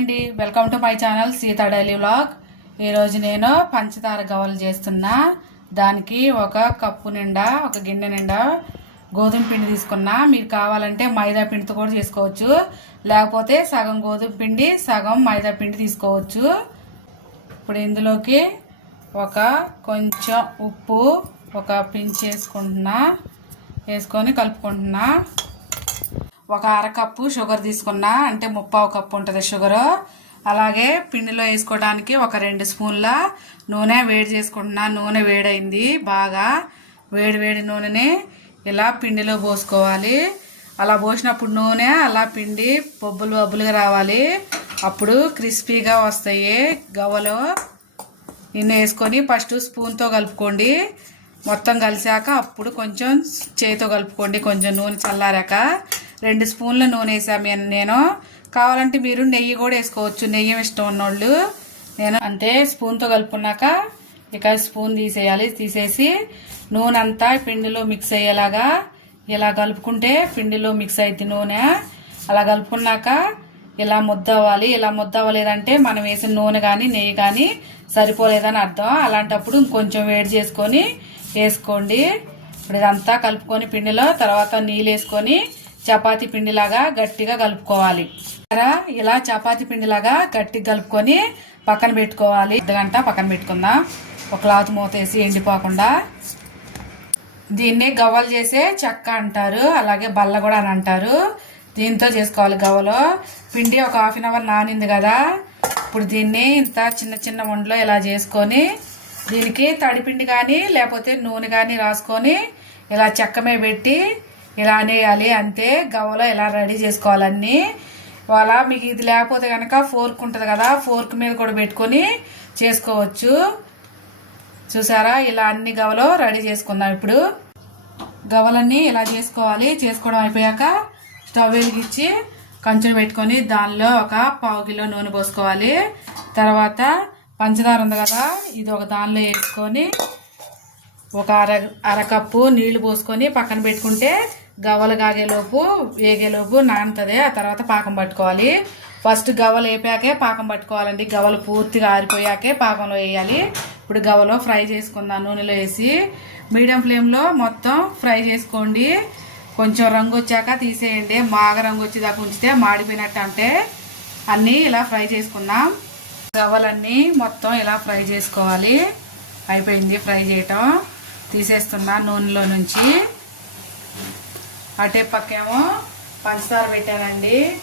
అండి. Welcome to my channel Seetha daily vlog ఈరోజు నేను పంచదార గవ్వలు చేస్తున్నా. దానికి ఒక కప్పు నిండా ఒక గిన్నె నిండా గోధుమ పిండి తీసుకున్నా. మీరు కావాలంటే మైదా పిండితో కూడా చేసుకోవచ్చు. లేకపోతే సగం గోధుమ పిండి సగం మైదా పిండి తీసుకోవచ్చు. ఇప్పుడు ఇందులోకి ఒక కొంచెం ఉప్పు ఒక పించి వేసుకుంటున్నా వేసుకొని కలుపుకుంటున్నా. ఒక అరకప్పు షుగర్ తీసుకున్నా అంటే ముప్పావు కప్పు ఉంటుంది షుగరు. అలాగే పిండిలో వేసుకోవడానికి ఒక రెండు స్పూన్ల నూనె వేడి చేసుకుంటున్నా. నూనె వేడైంది బాగా. వేడి వేడి నూనెని ఇలా పిండిలో పోసుకోవాలి. అలా పోసినప్పుడు నూనె అలా పిండి బొబ్బులు బొబ్బులుగా రావాలి. అప్పుడు క్రిస్పీగా వస్తాయి గవ్వలో. నిన్ను వేసుకొని ఫస్ట్ స్పూన్తో కలుపుకోండి. మొత్తం కలిసాక అప్పుడు కొంచెం చేతితో కలుపుకోండి కొంచెం నూనె చల్లారాక. రెండు స్పూన్ల నూనె వేసాము నేను కావాలంటే మీరు నెయ్యి కూడా వేసుకోవచ్చు. నెయ్యి ఇష్టం ఉన్నోళ్ళు. నేను అంతే స్పూన్తో కలుపుకున్నాక ఇక స్పూన్ తీసేయాలి. తీసేసి నూనె అంతా పిండిలో మిక్స్ అయ్యేలాగా ఇలా కలుపుకుంటే పిండిలో మిక్స్ అయితే నూనె. అలా కలుపుకున్నాక ఇలా ముద్ద అవ్వాలి ఇలా ముద్ద అవ్వలేదంటే మనం వేసిన నూనె కానీ నెయ్యి కానీ సరిపోలేదని అర్థం. అలాంటప్పుడు ఇంకొంచెం వేడి చేసుకొని వేసుకోండి. ఇప్పుడు ఇదంతా కలుపుకొని పిండిలో తర్వాత నీళ్ళు వేసుకొని చపాతి పిండిలాగా గట్టిగా కలుపుకోవాలి. ఇలా చపాతి పిండిలాగా గట్టిగా కలుపుకొని పక్కన పెట్టుకోవాలి. అర్ధగంట పక్కన పెట్టుకుందాం. ఒక క్లాత్ మూతేసి ఎండిపోకుండా. దీన్ని గవ్వలు చేసే చెక్క అంటారు అలాగే బల్ల కూడా అని అంటారు. దీంతో చేసుకోవాలి గవ్వలు. పిండి ఒక హాఫ్ అన్ అవర్ నానింది కదా. ఇప్పుడు దీన్ని ఇంత చిన్న చిన్న వండలో ఇలా చేసుకొని దీనికి తడిపిండి కానీ లేకపోతే నూనె కానీ రాసుకొని ఇలా చెక్క మీద పెట్టి ఇలా అనేయాలి అంతే గవ్వలో ఇలా రెడీ చేసుకోవాలన్నీ. అలా మీకు ఇది లేకపోతే కనుక ఫోర్క్ ఉంటుంది కదా ఫోర్క్ మీద కూడా పెట్టుకొని చేసుకోవచ్చు. చూసారా? ఇలా అన్ని గవలో రెడీ చేసుకుందాం ఇప్పుడు. గవలన్నీ ఇలా చేసుకోవాలి? చేసుకోవడం అయిపోయాక స్టవ్ వెలిగించి కంచెలు పెట్టుకొని దానిలో ఒక పావు కిలో నూనె పోసుకోవాలి. తర్వాత పంచదార ఉంది కదా ఇది ఒక దానిలో వేసుకొని ఒక అర అరకప్పు నీళ్ళు పోసుకొని పక్కన పెట్టుకుంటే గవ్వలు కాగేలోపు వేగేలోపు నానుతుంది ఆ తర్వాత పాకం పట్టుకోవాలి. ఫస్ట్ గవ్వలు వేపాకే పాకం పట్టుకోవాలండి. గవ్వలు పూర్తిగా ఆరిపోయాకే పాకంలో వేయాలి. ఇప్పుడు గవ్వలో ఫ్రై చేసుకుందాం నూనెలో వేసి. మీడియం ఫ్లేమ్లో మొత్తం ఫ్రై చేసుకోండి. కొంచెం రంగు వచ్చాక తీసేయండి. మాగ రంగు వచ్చేదాకా ఉంచితే మాడిపోయినట్టు అంటే అన్నీ ఇలా ఫ్రై చేసుకుందాం. గవ్వలన్నీ మొత్తం ఇలా ఫ్రై చేసుకోవాలి. అయిపోయింది ఫ్రై చేయటం. తీసేస్తున్నా నూనెలో నుంచి. అటే పక్కేమో పంచదార పెట్టానండి.